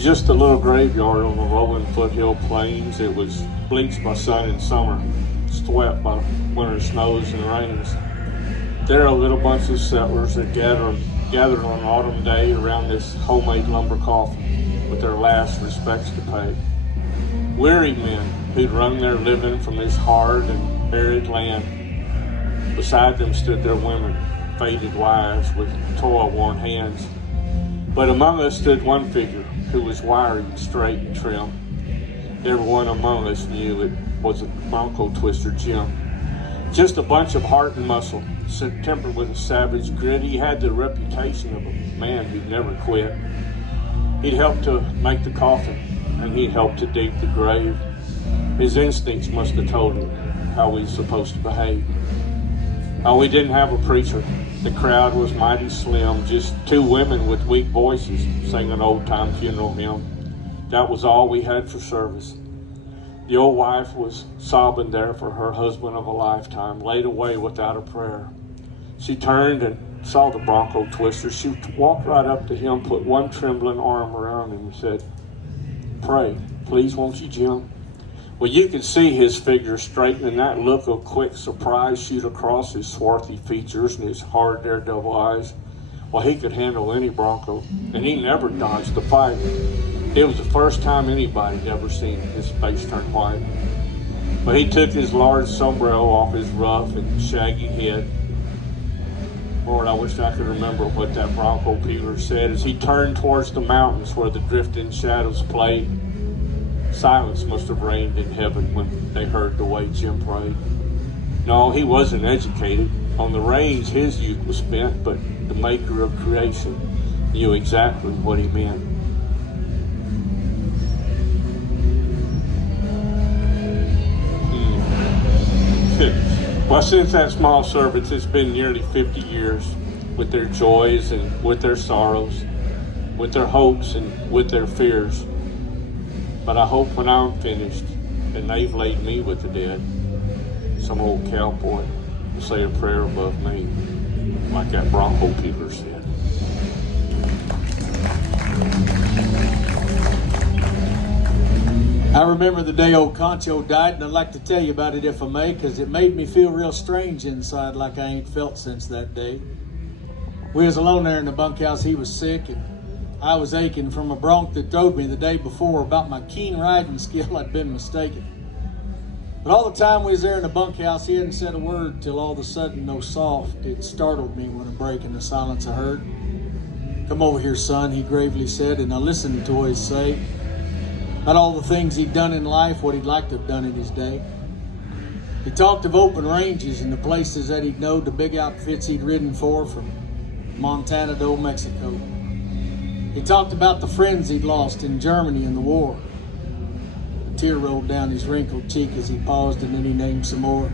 was just a little graveyard on the rolling foothill plains. It was bleached by sun and summer, swept by winter snows and rains. There are a little bunch of settlers that gathered on autumn day around this homemade lumber coffin with their last respects to pay. Weary men who'd wrung their living from this hard and arid land. Beside them stood their women, faded wives with toil-worn hands. But among us stood one figure who was wiry, straight, and trim. Everyone among us knew it was a Bronco twister Jim. Just a bunch of heart and muscle, tempered with a savage grit. He had the reputation of a man who'd never quit. He'd helped to make the coffin, and he'd helped to dig the grave. His instincts must have told him how we were supposed to behave. Oh, we didn't have a preacher. The crowd was mighty slim, just two women with weak voices singing an old-time funeral hymn. That was all we had for service. The old wife was sobbing there for her husband of a lifetime, laid away without a prayer. She turned and saw the Bronco twister. She walked right up to him, put one trembling arm around him and said, "Pray, please, won't you, Jim?" Well, you could see his figure straighten and that look of quick surprise shoot across his swarthy features and his hard daredevil eyes. Well, he could handle any Bronco, and he never dodged the fight. It was the first time anybody had ever seen his face turn white. But he took his large sombrero off his rough and shaggy head. Lord, I wish I could remember what that Bronco peeler said as he turned towards the mountains where the drifting shadows played. Silence must have reigned in heaven when they heard the way Jim prayed. No, he wasn't educated. On the range, his youth was spent, but the maker of creation knew exactly what he meant. Well, since that small service, it's been nearly 50 years, with their joys and with their sorrows, with their hopes and with their fears. But I hope when I'm finished and they've laid me with the dead, some old cowboy will say a prayer above me, like that Bronco peeler said. I remember the day old Concho died, and I'd like to tell you about it if I may, because it made me feel real strange inside, like I ain't felt since that day. We was alone there in the bunkhouse. He was sick, and I was aching from a bronc that throwed me the day before. About my keen riding skill, I'd been mistaken. But all the time we was there in the bunkhouse, he hadn't said a word till all of a sudden, no soft, it startled me when a break in the silence I heard. "Come over here, son," he gravely said, and I listened to what he'd say. About all the things he'd done in life, what he'd like to have done in his day. He talked of open ranges and the places that he'd known, the big outfits he'd ridden for, from Montana to Old Mexico. He talked about the friends he'd lost in Germany in the war. A tear rolled down his wrinkled cheek as he paused, and then he named some more.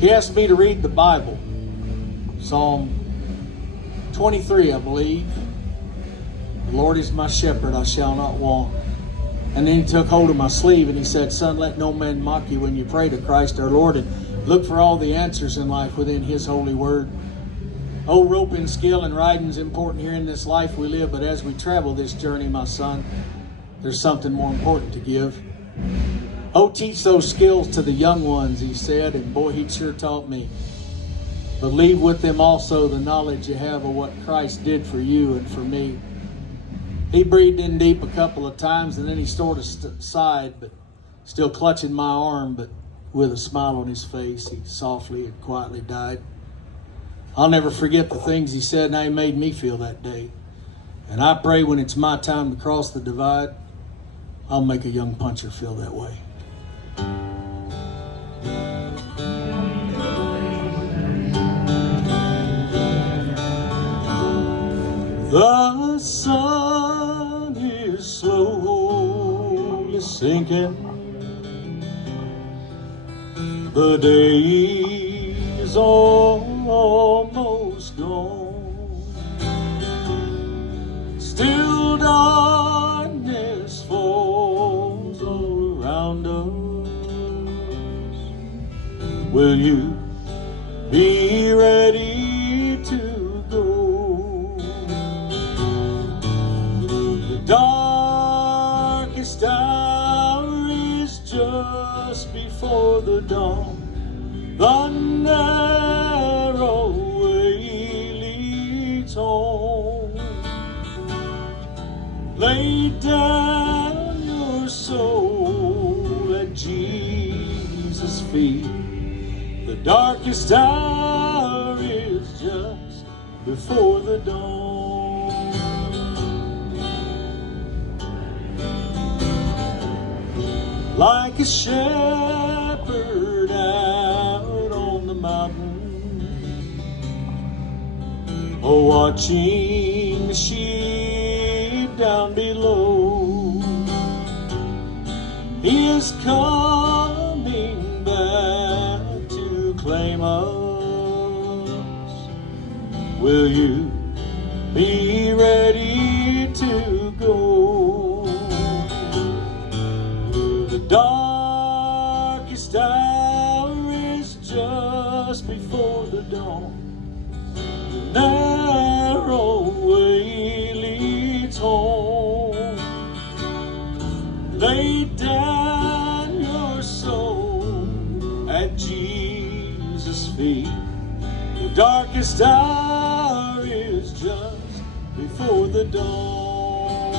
He asked me to read the Bible, Psalm 23, I believe. "The Lord is my shepherd, I shall not want." And then he took hold of my sleeve and he said, "Son, let no man mock you when you pray to Christ our Lord, and look for all the answers in life within his holy word. Oh, roping skill and riding's important here in this life we live, but as we travel this journey, my son, there's something more important to give. Oh, teach those skills to the young ones," he said, and boy, he'd sure taught me. "But leave with them also the knowledge you have of what Christ did for you and for me." He breathed in deep a couple of times, and then he sort of sighed, but still clutching my arm, but with a smile on his face, he softly and quietly died. I'll never forget the things he said and how he made me feel that day. And I pray when it's my time to cross the divide, I'll make a young puncher feel that way. The sun is slowly sinking. The day is almost gone. Still darkness falls all around us. Will you be ready to go? before the dawn. The narrow way leads home. Lay down your soul at Jesus' feet. The darkest hour is just before the dawn. Like a shepherd out on the mountain, oh, watching the sheep down below, he is coming back to claim us. Will you be ready to go? The darkest hour is just before the dawn. The narrow way leads home. Lay down your soul at Jesus' feet. The darkest hour is just before the dawn.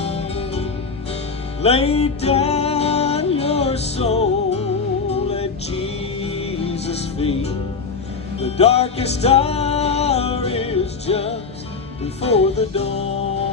Lay down your soul at Jesus' feet. The darkest hour is just before the dawn.